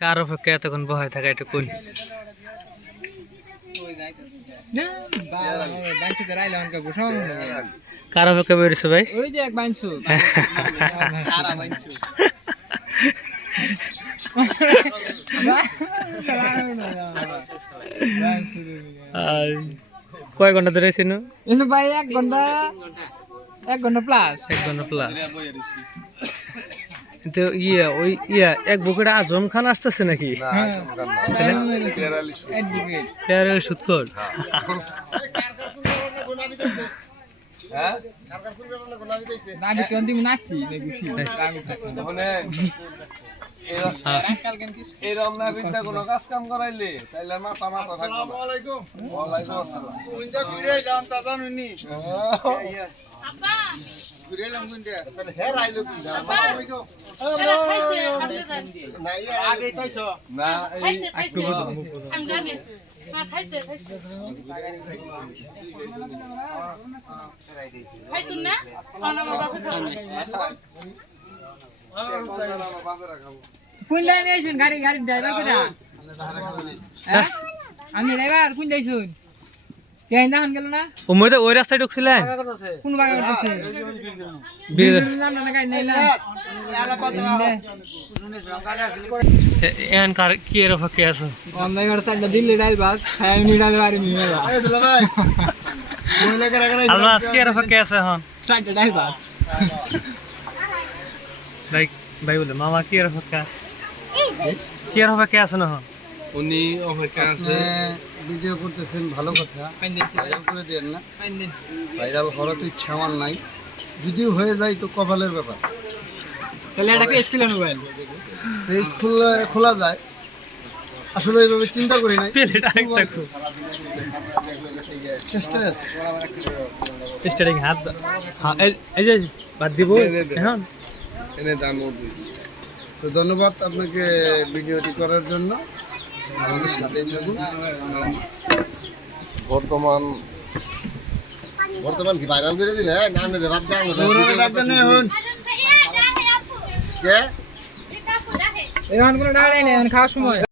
কার অপেক্ষা এতক্ষণ বহায় থাকা এটা কোন কার অপেক্ষা বেরিয়েছে ভাই ওই যে এক বাঞ্চু আর কয় ঘন্টা ধরে ছিল ভাই 1 ঘন্টা প্লাস 1 ঘন্টা প্লাস তো ওই এক বুকেট আজম খান আসতেছে নাকি পেয়ারের সুৎকর কোন লাইনে আইছুন গাড়ি ড্রাইভার কোটা আমি ড্রাইভার কোন যাইছুন কেন দান গেল না ওই রাস্তায় ঢুকছিলেন কোন বাগা করতেছে নাম না গাড়ি নাই না এন কার কি এর অপেক্ষা আছে অনলাইন করে সাইডটা দিল্লি ডাইল ভাত খাই নি ডাল বাড়ি নি মেলা আল্লাহ আজকে এর অপেক্ষা আছে হন সাইডটা ডাইল ভাত ভাই বলে মামা কি এর অপেক্ষা কি এর অপেক্ষা আছে না হন উনি অপেক্ষা আছে ভিডিও করতেছেন ভালো কথা ভাইরাল করে দেন না ভাইরাল হওয়ার তো ইচ্ছা আমার নাই যদিও হয়ে যায় তো কপালের ব্যাপার তাহলে এটা কি স্কুলের মোবাইল স্কুল খোলা যায় আসলে এইভাবে চিন্তা করি নাই চেষ্টা আছে স্টার্টিং হাত এই যে বাদ দিব এখন এনে দাম তো ধন্যবাদ আপনাকে ভিডিওটি করার জন্য আমাদের সাথেই থাকুন বর্তমান কি ভাইরাল করে দিলে নামের বাদ দেন কে এখন কোনো ডাল নাই খাওয়ার সময়